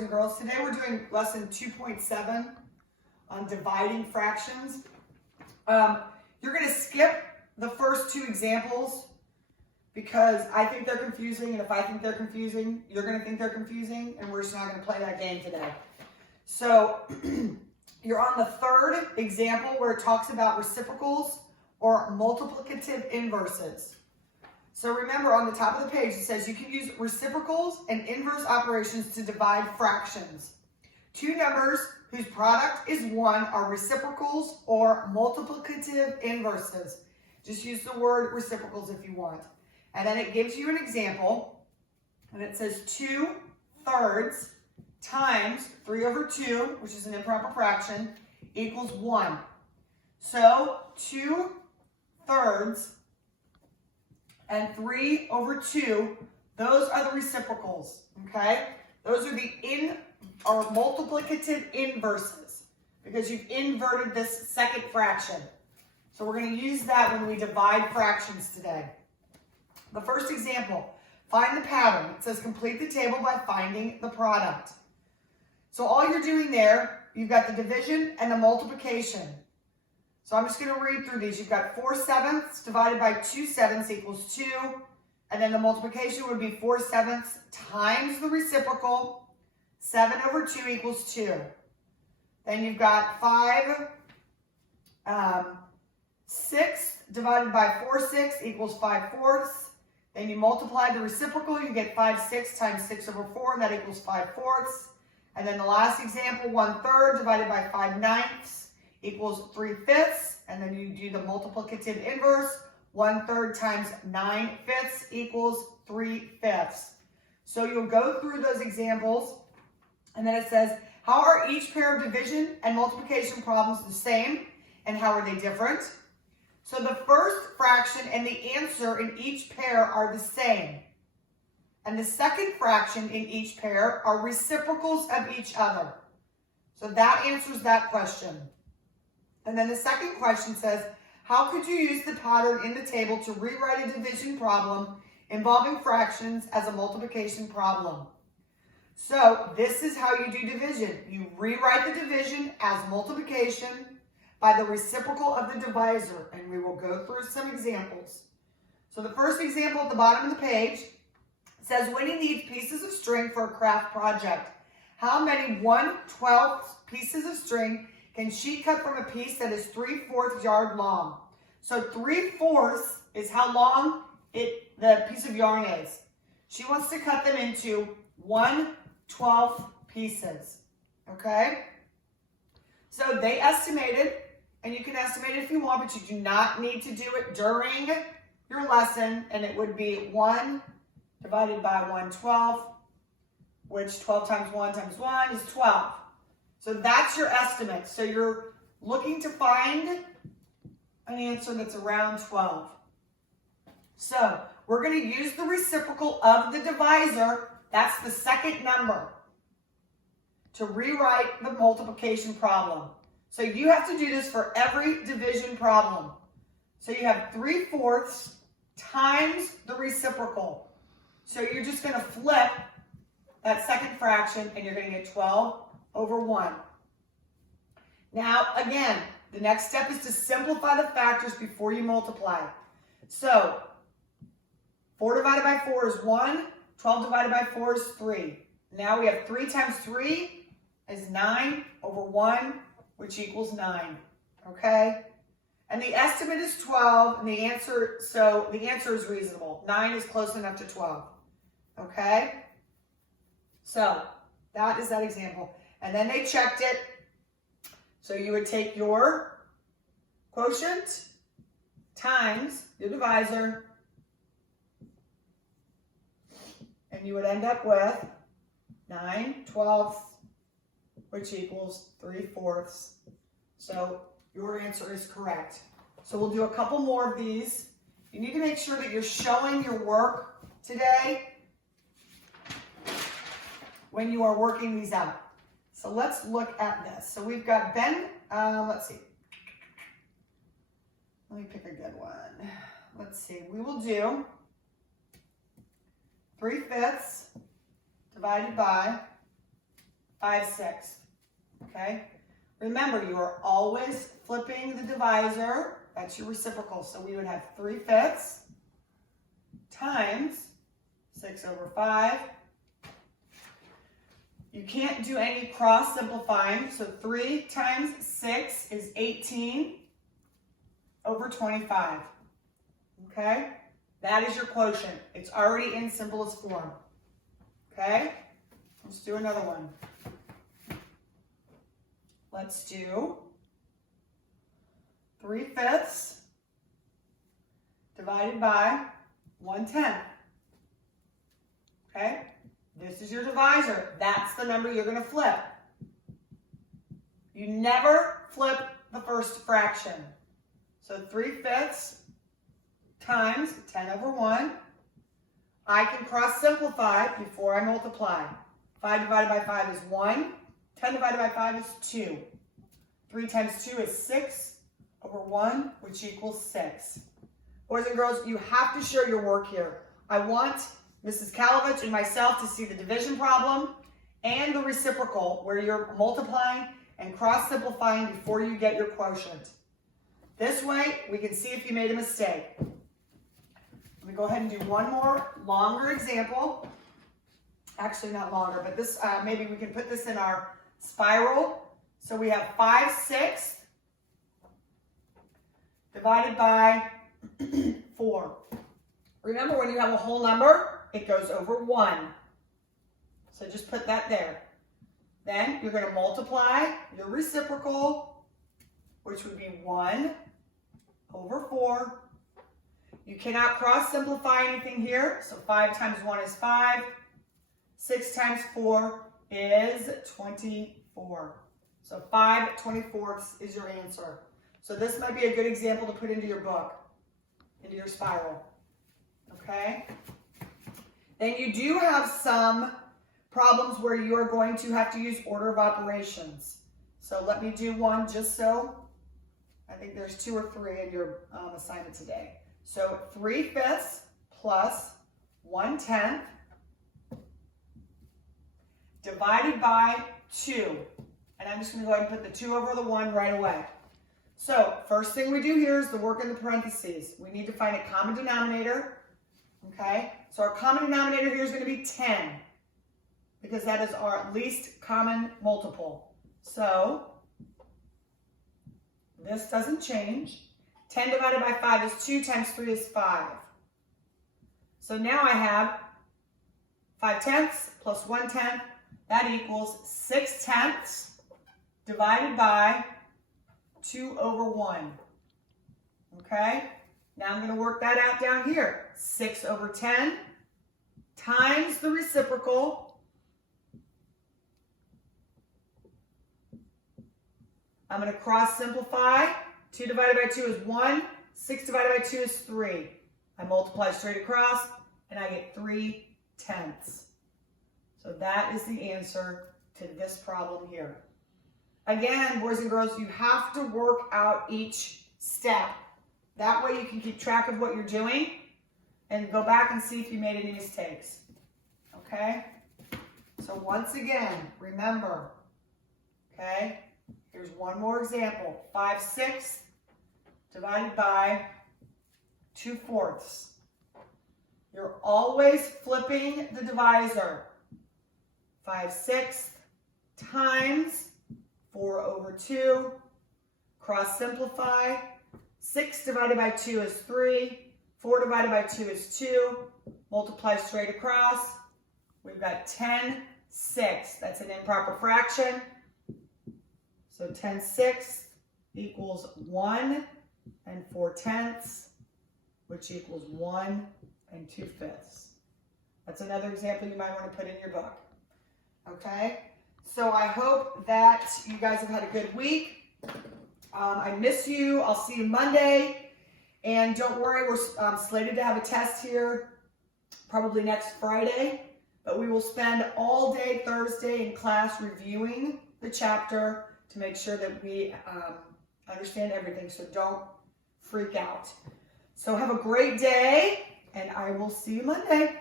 and girls, today we're doing lesson 2.7 on dividing fractions. You're going to skip the first two examples because I think they're confusing, and if I think they're confusing, you're going to think they're confusing, and we're just not going to play that game today. So you're on the third example where it talks about reciprocals or multiplicative inverses. So remember, on the top of the page, it says you can use reciprocals and inverse operations to divide fractions. Two numbers whose product is 1 are reciprocals or multiplicative inverses. Just use the word reciprocals if you want. And then it gives you an example, and it says 2/3 times 3/2, which is an improper fraction, equals 1. So 2/3 and 3/2, those are the reciprocals, okay? Those are the multiplicative inverses because you've inverted this second fraction. So we're going to use that when we divide fractions today. The first example, find the pattern. It says complete the table by finding the product. So all you're doing there, you've got the division and the multiplication. So I'm just going to read through these. You've got 4/7 divided by 2/7 equals 2. And then the multiplication would be 4/7 times the reciprocal. 7/2 equals 2. Then you've got 5/6 divided by 4/6 equals 5/4. Then you multiply the reciprocal. You get 5/6 times 6/4, and that equals 5/4. And then the last example, 1/3 divided by 5/9 equals 3/5, and then you do the multiplicative inverse. 1/3 times 9/5 equals 3/5. So you'll go through those examples, and then it says, how are each pair of division and multiplication problems the same, and how are they different? So the first fraction and the answer in each pair are the same. And the second fraction in each pair are reciprocals of each other. So that answers that question. And then the second question says, how could you use the pattern in the table to rewrite a division problem involving fractions as a multiplication problem? So this is how you do division. You rewrite the division as multiplication by the reciprocal of the divisor. And we will go through some examples. So the first example at the bottom of the page says, Winnie needs pieces of string for a craft project. How many 1/12 pieces of string can she cut from a piece that is 3/4 yard long? So 3/4 is how long the piece of yarn is. She wants to cut them into 1/12 pieces, okay? So they estimated, and you can estimate it if you want, but you do not need to do it during your lesson, and it would be 1 divided by 1/12, which 12 times 1 times 1 is 12. So that's your estimate. So you're looking to find an answer that's around 12. So we're going to use the reciprocal of the divisor, that's the second number, to rewrite the multiplication problem. So you have to do this for every division problem. So you have 3/4 times the reciprocal. So you're just going to flip that second fraction, and you're going to get 12/1. Now, again, the next step is to simplify the factors before you multiply. So 4 divided by 4 is 1. 12 divided by 4 is 3. Now we have 3 times 3 is 9/1, which equals 9. Okay? And the estimate is 12, and the answer is reasonable. 9 is close enough to 12. Okay? So that is that example. And then they checked it. So you would take your quotient times your divisor, and you would end up with 9/12, which equals 3/4. So your answer is correct. So we'll do a couple more of these. You need to make sure that you're showing your work today when you are working these out. So let's look at this. So we've got Ben, let's see. Let me pick a good one. Let's see, we will do 3/5 divided by 5/6. Okay? Remember, you are always flipping the divisor. That's your reciprocal. So we would have 3/5 times 6/5. You can't do any cross simplifying. So 3 times 6 is 18/25. Okay? That is your quotient. It's already in simplest form. Okay? Let's do another one. Let's do 3/5 divided by 1/10. Okay? This is your divisor. That's the number you're going to flip. You never flip the first fraction. So 3/5 times 10/1. I can cross simplify before I multiply. 5 divided by 5 is 1. 10 divided by 5 is 2. 3 times 2 is 6/1, which equals 6. Boys and girls, you have to share your work here. I want Mrs. Kalovich and myself to see the division problem and the reciprocal, where you're multiplying and cross simplifying before you get your quotient. This way, we can see if you made a mistake. Let me go ahead and do one more longer example. Actually, not longer, but this maybe we can put this in our spiral. So we have 5/6 divided by 4. Remember, when you have a whole number, it goes over 1. So just put that there. Then you're going to multiply your reciprocal, which would be 1/4. You cannot cross simplify anything here. So 5 times 1 is 5. 6 times 4 is 24. So 5/24 is your answer. So this might be a good example to put into your book, into your spiral. Okay? Then you do have some problems where you are going to have to use order of operations. So let me do one just so. I think there's 2 or 3 in your assignment today. So 3/5 plus 1/10 divided by 2. And I'm just going to go ahead and put the 2 over the 1 right away. So first thing we do here is the work in the parentheses. We need to find a common denominator. Okay, so our common denominator here is going to be 10 because that is our least common multiple. So this doesn't change. 10 divided by 5 is 2 times 3 is 5. So now I have 5/10 plus 1/10. That equals 6/10 divided by 2/1. Okay? Now I'm going to work that out down here. 6/10 times the reciprocal. I'm going to cross simplify. 2 divided by 2 is 1. 6 divided by 2 is 3. I multiply straight across and I get 3/10. So that is the answer to this problem here. Again, boys and girls, you have to work out each step. That way you can keep track of what you're doing and go back and see if you made any mistakes. Okay? So once again, remember, okay? Here's one more example. 5/6 divided by 2/4. You're always flipping the divisor. 5/6 times 4/2. Cross simplify. 6 divided by 2 is 3. 4 divided by 2 is 2. Multiply straight across. We've got 10/6. That's an improper fraction. So 10/6 equals 1 4/10, which equals 1 2/5. That's another example you might want to put in your book. Okay? So I hope that you guys have had a good week. I miss you. I'll see you Monday. And don't worry, we're slated to have a test here probably next Friday. But we will spend all day Thursday in class reviewing the chapter to make sure that we understand everything. So don't freak out. So have a great day, and I will see you Monday.